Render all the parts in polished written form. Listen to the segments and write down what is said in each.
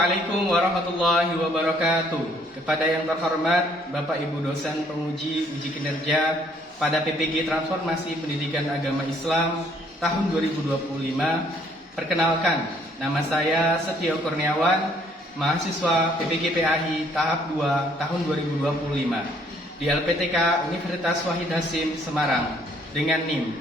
Assalamualaikum warahmatullahi wabarakatuh. Kepada yang terhormat Bapak Ibu dosen penguji uji kinerja pada PPG Transformasi Pendidikan Agama Islam tahun 2025. Perkenalkan, nama saya Setio Kurniawan, mahasiswa PPG PAI tahap 2 tahun 2025 di LPTK Universitas Wahid Hasim Semarang dengan NIM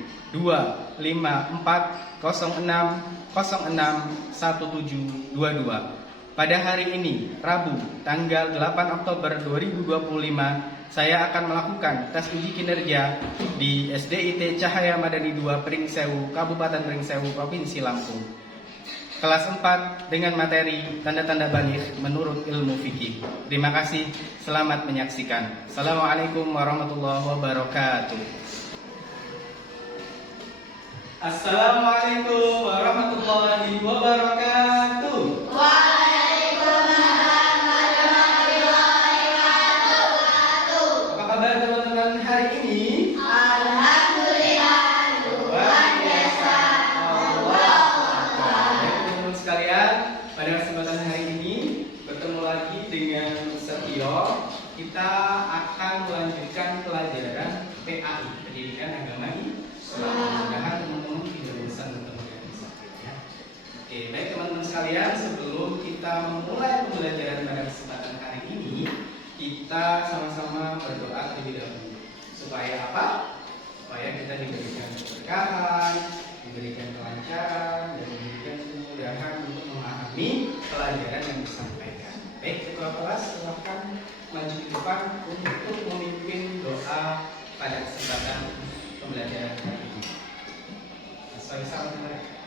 25406061722. Pada hari ini, Rabu, tanggal 8 Oktober 2025, saya akan melakukan tes uji kinerja di SDIT Cahaya Madani 2 Pringsewu, Kabupaten Pringsewu, Provinsi Lampung. Kelas 4 dengan materi tanda-tanda baligh menurut ilmu fikih. Terima kasih, selamat menyaksikan. Assalamualaikum warahmatullahi wabarakatuh. Assalamualaikum warahmatullahi wabarakatuh. Waalaikumsalam warahmatullahi wabarakatuh. Apa kabar teman-teman hari ini? Alhamdulillah, luar biasa. Allahu Akbar. Baik teman-teman sekalian, pada kesempatan hari ini bertemu lagi dengan Setio. Kita akan melanjutkan pelajaran PAI, Pendidikan Agama Islam. Mudah-mudahan teman-teman tidak bosan bertemu dengan Setio ya. Oke, baik teman-teman sekalian, sebelum kita memulai pembelajaran pada kesempatan hari ini, kita sama-sama berdoa terlebih dahulu. Supaya apa? Supaya kita diberikan keberkahan, diberikan kelancaran, dan diberikan kemudahan untuk memahami pelajaran yang disampaikan. Baik, ketua kelas silahkan maju ke depan untuk memimpin doa pada kesempatan pembelajaran hari ini. Assalamualaikum.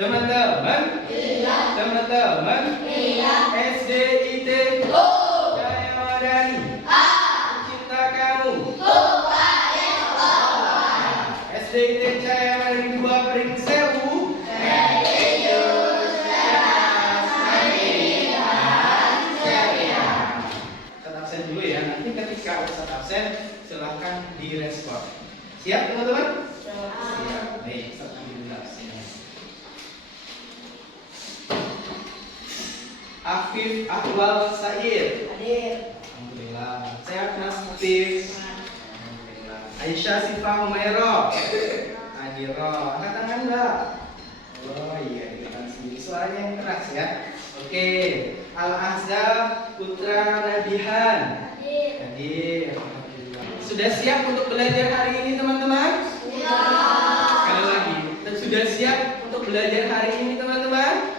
Teman-teman, SDIT Cahaya Madani, cinta kamu. SDIT Cahaya Madani 2 Pringsewu. Ustaz absen dulu ya, nanti ketika Ustaz absen silahkan direspon. Siap teman-teman? Siap. Baik, Ustaz ambil dulu absen. Afif Ahwal Said. Hadir. Alhamdulillah. Sehat Mas Afif. Alhamdulillah. Aisyah Sifah Humaira. Adiro. Angkat tangan Mbak. Oh iya, di depan sini. Suaranya yang keras ya. Oke. Al Azhar Putra Nabihan. Hadir. Alhamdulillah. Sudah siap untuk belajar hari ini teman-teman? Sekali lagi. Sudah siap untuk belajar hari ini teman-teman?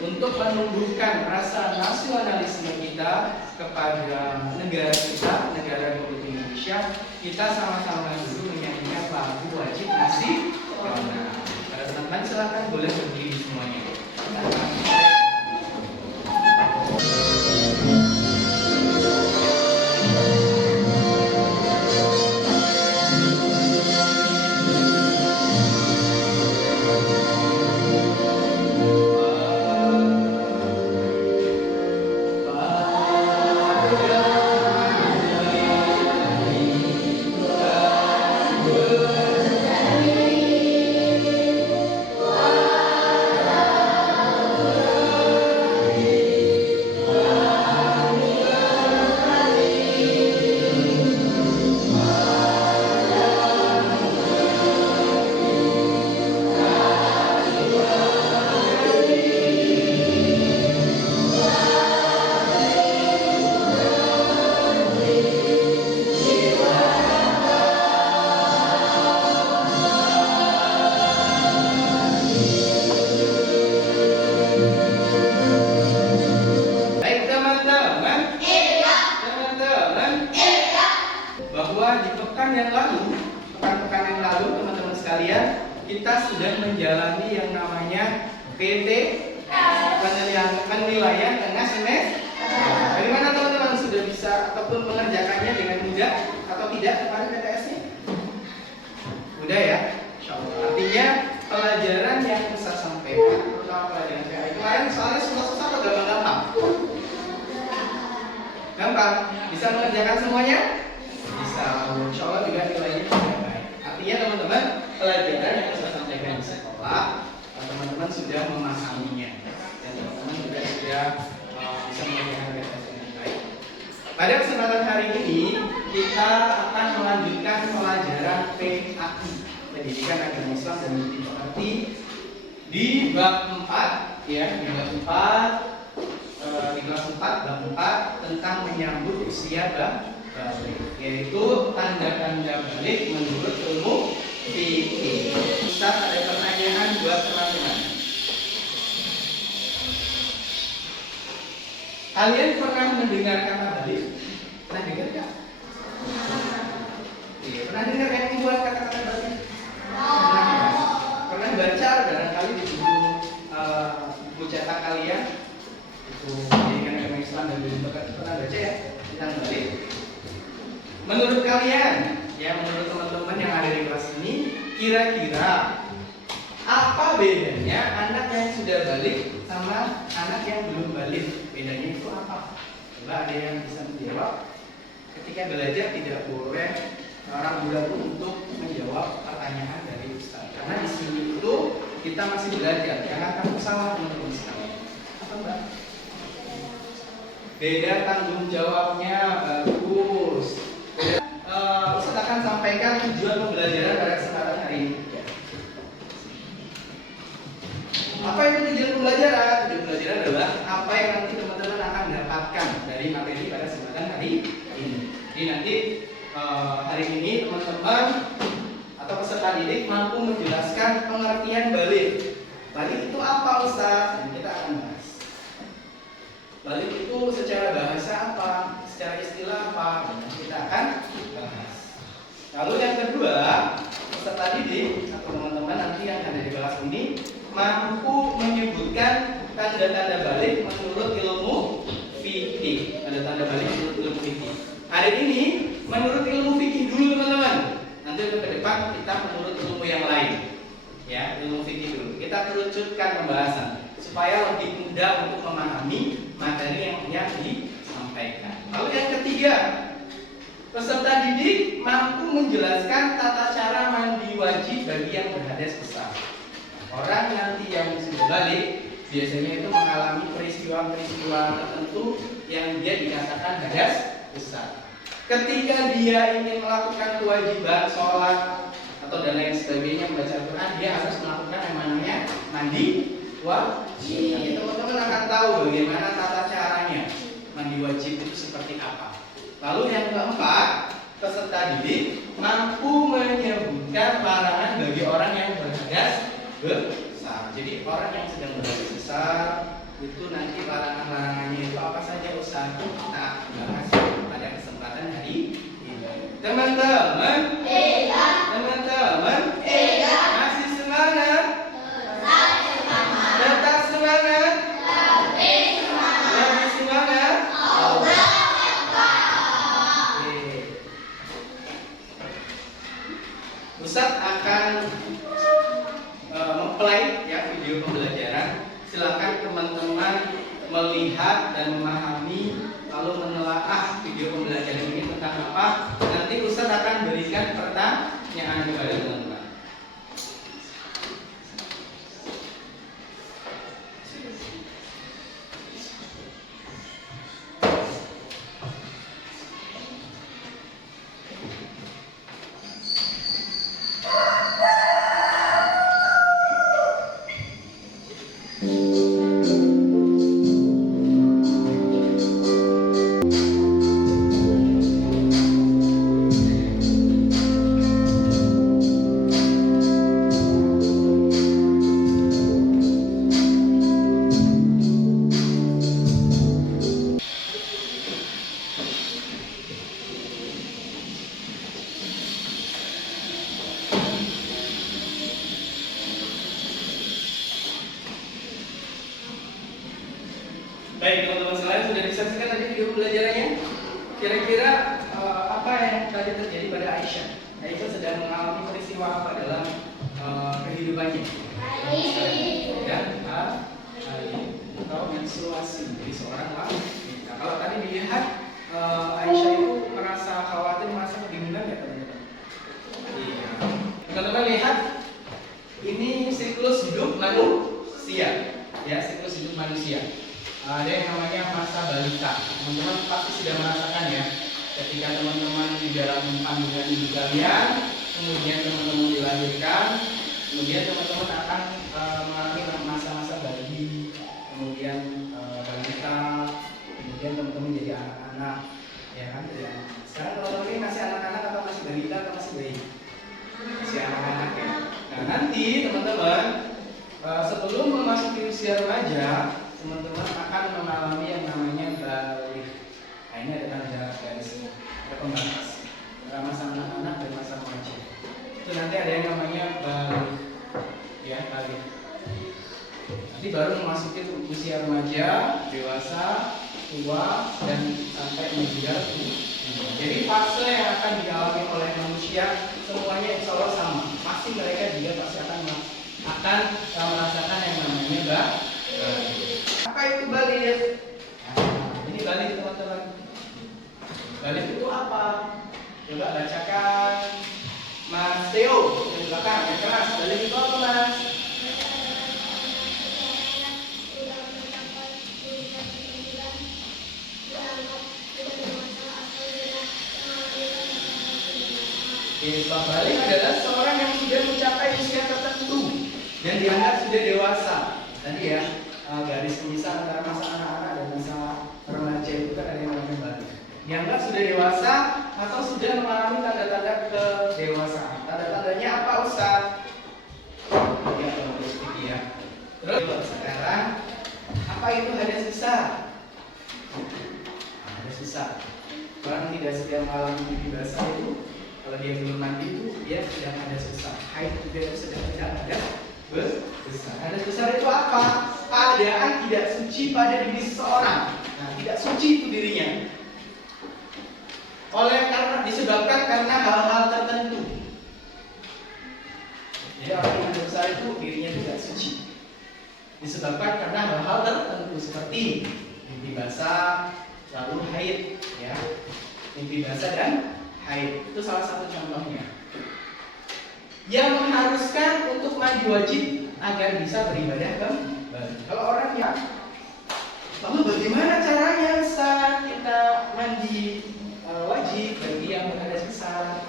Untuk menumbuhkan rasa nasionalisme kita kepada negara kita, negara Republik Indonesia, kita sama-sama dulu menyanyikan lagu wajib nasional. Para teman-teman silakan boleh berdiri semuanya. Wa pekan-pekan yang lalu teman-teman sekalian, kita sudah menjalani yang namanya PT penilaian tengah semester. Bagaimana teman-teman, sudah bisa ataupun mengerjakannya dengan mudah atau tidak kemarin PTS-nya? Mudah ya? Insyaallah. Artinya pelajaran yang Ustaz sampaikan, terutama pelajaran PA kemarin soalnya susah-susah atau gampang-gampang? Gampang. Bisa mengerjakan semuanya? Bisa. Insyaallah juga nilainya juga baik. Artinya teman-teman, pelajaran yang Ustaz sampaikan di sekolah, teman-teman sudah memahaminya dan teman-teman juga sudah bisa mengerjakan PTS dengan baik. Pada kesempatan hari ini kita akan melanjutkan pelajaran PAI, Pendidikan Agama Islam dan Budi Pekerti, di bab 4 ya, di bab 4 di kelas 4 bab 4 tentang menyambut usia balik, yaitu tanda-tanda balik menurut ilmu fikih. Ustaz, ada pertanyaan buat teman-teman. Kalian pernah mendengar kata balik? Pernah dengar nggak? Iya, pernah dengar yang membuat kata-kata balik? Pernah baca barangkali di buku cetak kalian, buku Pendidikan Agama Islam dan Budi Pekerti, pernah baca ya tentang balik? Menurut kalian, ya menurut teman-teman yang ada di kelas ini, kira-kira apa bedanya anak yang sudah balik sama anak yang belum balik? Bedanya itu apa? Coba ada yang bisa menjawab. Ketika belajar tidak boleh ragu-ragu untuk menjawab pertanyaan dari Ustaz. Karena di sini itu kita masih belajar, jangan takut salah teman-teman sekalian. Apa Mbak? Beda tanggung jawabnya, bagus. Ustaz akan sampaikan tujuan pembelajaran pada kesempatan hari ini. Apa itu tujuan pembelajaran? Tujuan pembelajaran adalah apa yang nanti teman-teman akan dapatkan dari materi pada kesempatan hari ini. Jadi nanti hari ini teman-teman atau peserta didik mampu menjelaskan pengertian balik. Balik itu apa Ustaz? Dan kita akan bahas. Balik itu secara bahasa apa? Secara istilah apa? Dan kita akan bahas. Lalu yang kedua, peserta didik atau teman-teman nanti yang ada di kelas ini mampu menyebutkan tanda-tanda balik menurut ilmu fikih. Tanda-tanda balik menurut ilmu fikih. Hari ini menurut ilmu fikih dulu teman-teman. Nanti ke depan kita menurut ilmu yang lain. Ya, ilmu fikih dulu. Kita kerucutkan pembahasan supaya lebih mudah untuk memahami materi yang disampaikan. Lalu yang ketiga, peserta didik mampu menjelaskan tata cara mandi wajib bagi yang berhadas besar. Orang nanti yang sudah balik biasanya itu mengalami peristiwa-peristiwa tertentu yang dia dikatakan hadas besar. Ketika dia ingin melakukan kewajiban sholat atau dan lain sebagainya, membaca Al-Quran, dia harus melakukan yang namanya mandi wajib. Nanti teman-teman akan tahu bagaimana tata caranya mandi wajib itu seperti apa. Lalu yang keempat, peserta didik mampu menyebutkan larangan bagi orang yang berhadas besar. Jadi orang yang sedang berhadas besar itu nanti larangan-larangannya itu apa saja Ustaz? Kita bahas pada kesempatan hari ini. Teman-teman, teman-teman, masih semangat? Tetap semangat? Lebih semangat? Ustaz akan memplay ya video pembelajaran. Silakan teman-teman melihat dan memahami lalu menelaah video pembelajaran ini tentang apa. Nanti Ustaz akan berikan pertanyaan kepada teman-teman. video pelajarannya? Kira-kira apa yang tadi terjadi pada Aisyah? Aisyah sedang mengalami peristiwa apa dalam kehidupannya? Dan atau menstruasi, jadi seorang wanita. Kalau tadi dilihat Aisyah itu merasa khawatir, merasa kebingungan ya teman-teman? Iya. Teman-teman lihat, ini siklus hidup manusia, ya siklus hidup manusia. Ada yang namanya masa balita. Teman-teman pasti sudah merasakan ya, ketika teman-teman di dalam kandungan ibu kalian, kemudian teman-teman dilahirkan, kemudian teman-teman akan mengalami masa-masa bayi, kemudian balita, kemudian teman-teman jadi anak-anak, ya kan? Sekarang teman-teman ini masih anak-anak atau masih balita atau masih bayi? Masih anak-anak ya. Nah nanti teman-teman sebelum memasuki usia remaja, teman-teman akan mengalami yang namanya balik. Nah ini ada tanda garis, ada pembatas antara masa anak-anak dan masa remaja. Itu nanti ada yang namanya balik, ya balik. Nanti baru memasuki usia remaja, dewasa, tua, dan sampai meninggal. Jadi fase yang akan dialami oleh manusia semuanya insya Allah sama. Pasti mereka juga pasti akan merasakan yang namanya balik. Apa itu balik? Nah, ini balik teman-teman. Balik itu apa? Coba bacakan Mas Theo yang belakang, yang keras. Balik itu apa Mas? Setelah balik adalah seorang yang sudah mencapai usia tertentu dan dianggap sudah dewasa. Tadi ya, garis pemisah antara masa anak-anak dan masa remaja itu kan ada yang namanya balik. Dianggap sudah dewasa atau sudah mengalami tanda-tanda kedewasaan. Tanda-tandanya apa Ustaz? Ya, ya. Terus sekarang apa itu hadas besar? Hadas besar. Orang tidak sedang mengalami mimpi basah itu, kalau dia belum mandi itu dia sedang hadas besar. Haid juga itu sedang hadas besar. Hadas besar itu apa? Keadaan tidak suci pada diri seseorang. Nah, tidak suci itu dirinya. Disebabkan karena hal-hal tertentu. Jadi orang yang hadas besar itu dirinya tidak suci. Disebabkan karena hal-hal tertentu seperti mimpi basah, lalu haid, ya. Mimpi basah dan haid itu salah satu contohnya. Yang mengharuskan untuk mandi wajib agar bisa beribadah kembali. Kalau orang yang lalu bagaimana caranya saat kita mandi wajib bagi yang berhadas besar?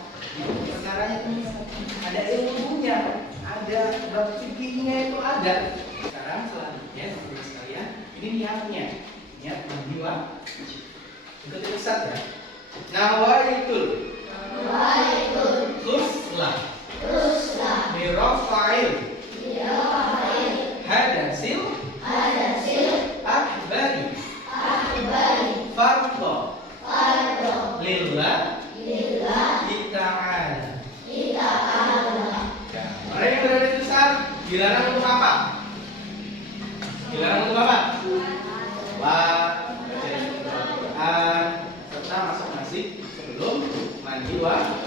Caranya itu ada ilmunya, ada bab fikihnya itu ada. Sekarang selanjutnya teman-teman sekalian, ini niatnya, niat mandi wajib. Ikut Ustaz ya. Nawaitul Ghuslah Birafa'il Hadasil Akbari Fardhu Lillah Ta'ala. Orang yang berada di besar dilarang untuk apa? Dilarang untuk apa? Baca Al-Quran serta masuk masjid sebelum mandi wajib.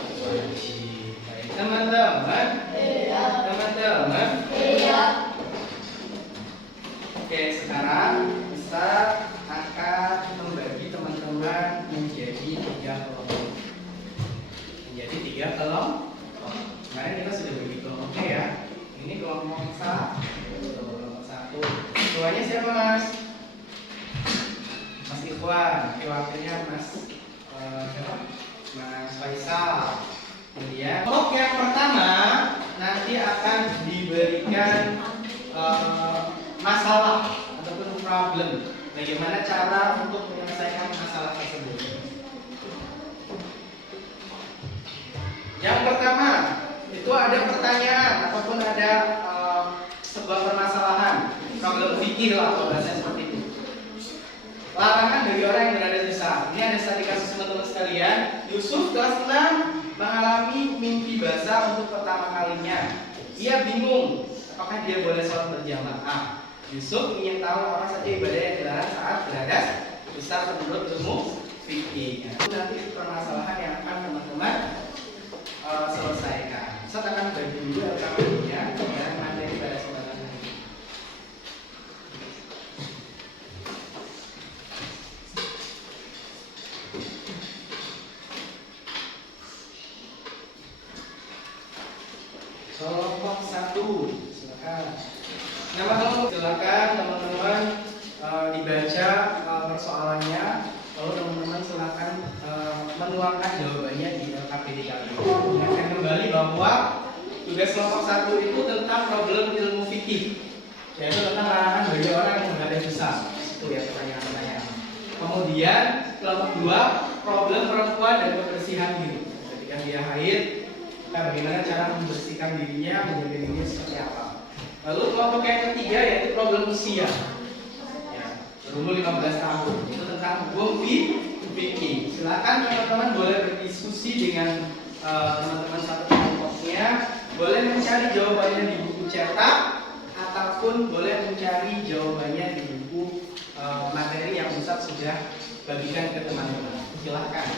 Baik, teman-teman. Teman-teman. Oke, sekarang Ustaz akan membagi teman-teman menjadi 3 kelompok. Kemarin kita sudah bagi kelompoknya ya. Ini kelompok 1. Ketuanya siapa Mas? Mas Ikhwan. Wakilnya Mas siapa? Mas Faisal. Kemudian kelompok yang pertama nanti akan diberikan masalah ataupun problem. Bagaimana cara untuk menyelesaikan masalah tersebut? Yang pertama itu ada pertanyaan ataupun ada sebuah permasalahan, problem fikih lah atau bahasa seperti itu. Larangan bagi orang yang berada di besar. Ini ada tadi kasus teman-teman sekalian. Yusuf kelas 6 mengalami mimpi basah untuk pertama kalinya. Dia bingung apakah dia boleh sholat berjamaah. Yusuf ingin tahu apa saja ibadah yang dilarang saat berhadas besar menurut ilmu fikih. Itu nanti permasalahan yang akan teman-teman selesaikan. Saya akan bagi dulu LKPD-nya dan materi pada kesempatan ini. Kelompok 1, silakan. Nama kelompok silakan teman-teman dibaca persoalannya, lalu teman-teman silakan menuangkan jawabannya di LKPD kalian. Ingatkan kembali bahwa tugas kelompok 1 itu tentang problem ilmu fikih, yaitu tentang larangan bagi orang yang menghadap besar. Itu ya pertanyaan-pertanyaan. Kemudian kelompok 2 problem perempuan dan kebersihan diri. Ketika dia haid, bagaimana cara membersihkan dirinya, menjaga dirinya seperti apa. Lalu kelompok yang ketiga yaitu problem usia, ya, berumur 15 tahun. Itu tentang hukum fikih. Silakan teman-teman boleh berdiskusi dengan teman-teman satu kelompoknya, boleh mencari jawabannya di buku cetak ataupun boleh mencari jawabannya di buku materi yang Ustaz sudah bagikan ke teman-teman. Silakan.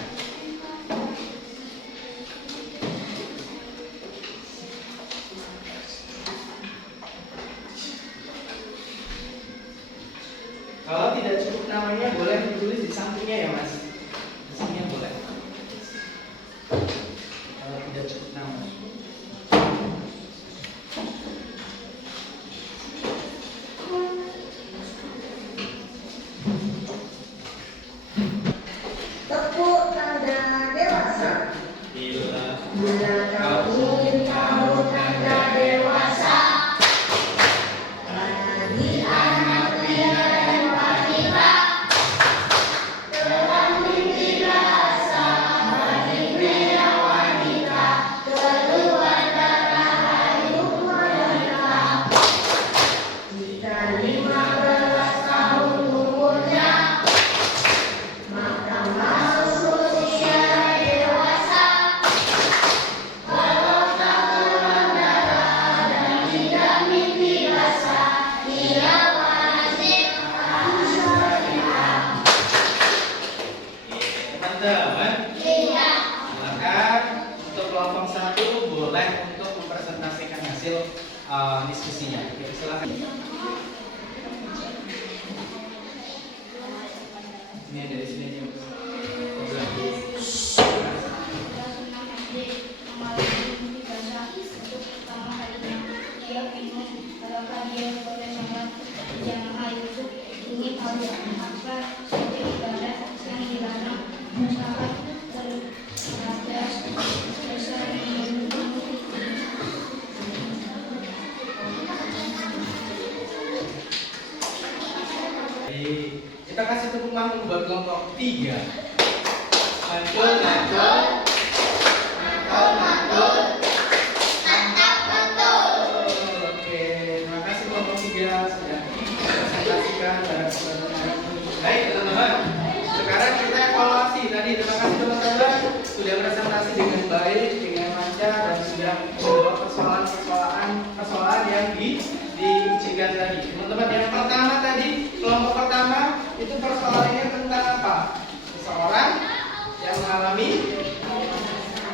Kalau tidak cukup namanya boleh ditulis di sampingnya ya Mas. Di sampingnya boleh. Kalau tidak cukup nama. Tepuk tanda dewasa. Bila kau ingin tahu tanda dewasa, bagi anak pria dan wanita, dalam mimpi basah bagi pria wanita, keluar darah hayu wanita. Jika 15 tahun umurnya, maka masuk usia dewasa. Walau tak keluar darah dan tidak mimpi basah, dia wajib harus menikah. Teman-teman, Iya. silakan untuk kelompok 1 boleh untuk mempresentasikan hasil diskusinya. Ya, silakan. Ini dari sini nih. Jadi, kita kasih tepuk tangan buat kelompok 3. Mantul, mantul, mantul, mantul. Mantap betul. Oke, terima kasih kelompok 3 sudah presentasikan pada kesempatan ini. Baik teman-teman, sekarang kita evaluasi tadi. Terima kasih teman-teman sudah presentasi dengan baik, dengan lancar dan sudah menjawab persoalan yang diujikan tadi. Teman-teman yang pertama tadi, kelompok pertama itu persoalannya tentang apa? Seseorang yang mengalami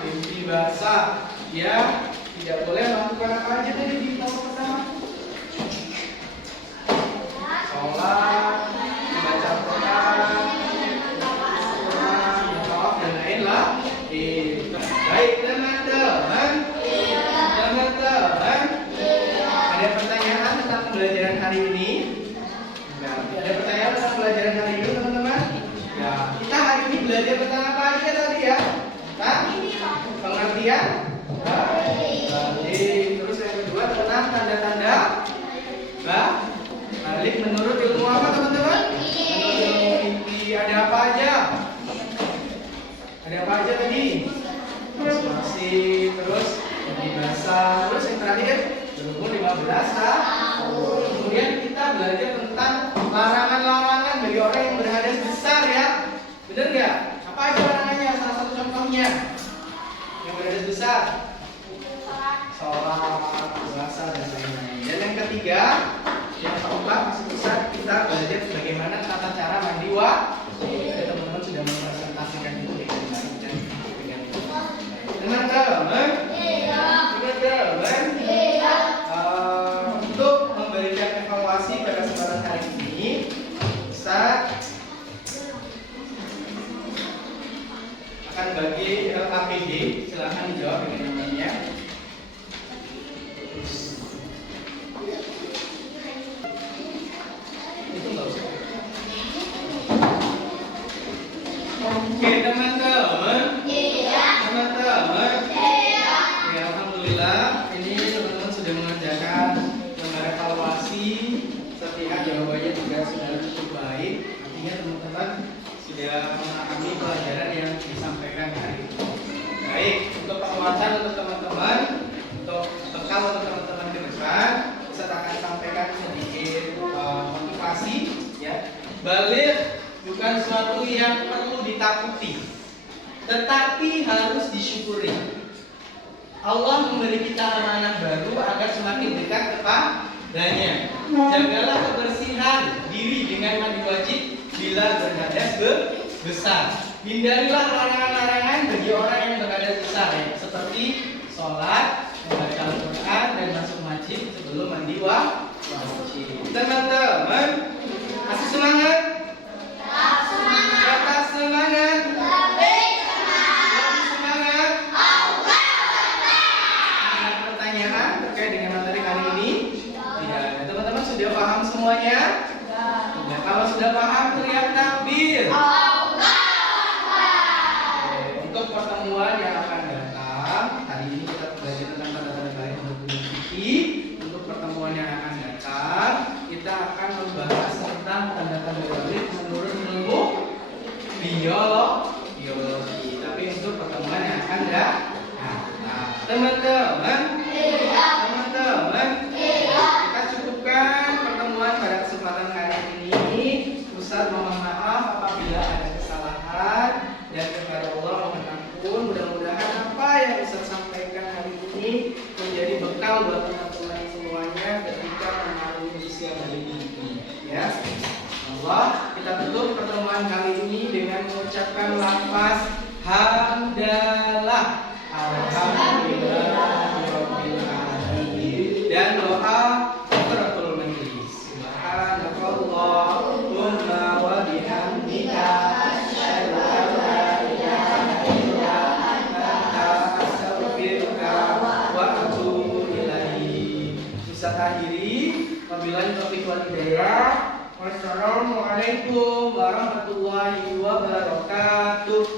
mimpi basah, dia tidak boleh melakukan apa aja tadi di kelompok pertama? Sholat, membaca Al-Quran, tawaf dan lain-lain. Baik teman-teman, ada pertanyaan tentang pembelajaran hari ini? Ada pertanyaan tentang pembelajaran hari ini teman-teman? Ya, kita hari ini belajar tentang apa aja tadi ya? Pengertian? Baik. Terus yang kedua tentang tanda-tanda balik menurut ilmu apa teman-teman? Menurut ilmu fikih. Ada apa aja? Ada apa aja tadi? Masih terus di bahasa, terus yang terakhir berumur 15 tahun. Kemudian kita belajar tentang larangan-larangan bagi orang yang berhadas besar ya. Benar nggak? Apa aja larangannya? Salah satu contohnya yang berhadas besar. Sholat, puasa dan lain-lain. Dan yang ketiga, yang keempat, masih besar kita belajar bagaimana tata cara mandi Teman-teman sudah mempresentasikan itu dengan baik dan dengan teman-teman. Untuk memberikan evaluasi pada kesempatan hari ini, Ustaz akan bagi LKPD. Silahkan dijawab dengan namanya. Itu nggak usah. Oke teman-teman. Teman-teman. Ya, alhamdulillah ini teman-teman sudah mengerjakan lembar evaluasi. Setiap jawabannya juga sudah cukup baik. Artinya teman-teman sudah memahami pelajaran yang disampaikan hari ini. Baik, untuk penguatan untuk teman-teman, untuk bekal untuk teman-teman ke depan, saya akan sampaikan sedikit motivasi. Ya, balik bukan sesuatu yang perlu ditakuti, tetapi harus disyukuri. Allah memberi kita amanah baru agar semakin dekat kepadanya. Jagalah kebersihan diri dengan mandi wajib bila berhadas besar. Hindarilah larangan-larangan bagi orang yang berhadas besar, ya, seperti sholat, membaca Al-Quran, dan masuk masjid sebelum mandi wajib. Teman-teman, masih semangat? Kata semangat. Terkait dengan materi kali ini? Tidak. Teman-teman sudah paham semuanya? Tidak. Kalau sudah paham, teriak takbir. Untuk pertemuan yang akan datang, hari ini kita belajar tentang tanda-tanda baik menurut fikih. Untuk pertemuan yang akan datang, kita akan membahas tentang tanda-tanda baik menurut ilmu biologi. Tapi untuk pertemuan yang akan datang, teman-teman. Kita cukupkan pertemuan pada kesempatan kali ini. Ustaz mohon maaf apabila ada kesalahan, dan kepada Allah mohon ampun. Mudah-mudahan apa yang Ustaz sampaikan hari ini menjadi bekal buat teman-teman semuanya ketika mengalami usia bayi ini. Ya, Allah, kita tutup pertemuan kali ini dengan mengucapkan lafaz hamdalah, alhamdulillah, dan doa kafaratul majlis. Subhanallahumma wa bihamdika asyhadu an la ilaha illa anta astaghfiruka wa atubu ilaik. Ustaz akhiri, wabillahi taufiq wal hidayah. Wassalamualaikum warahmatullahi wabarakatuh.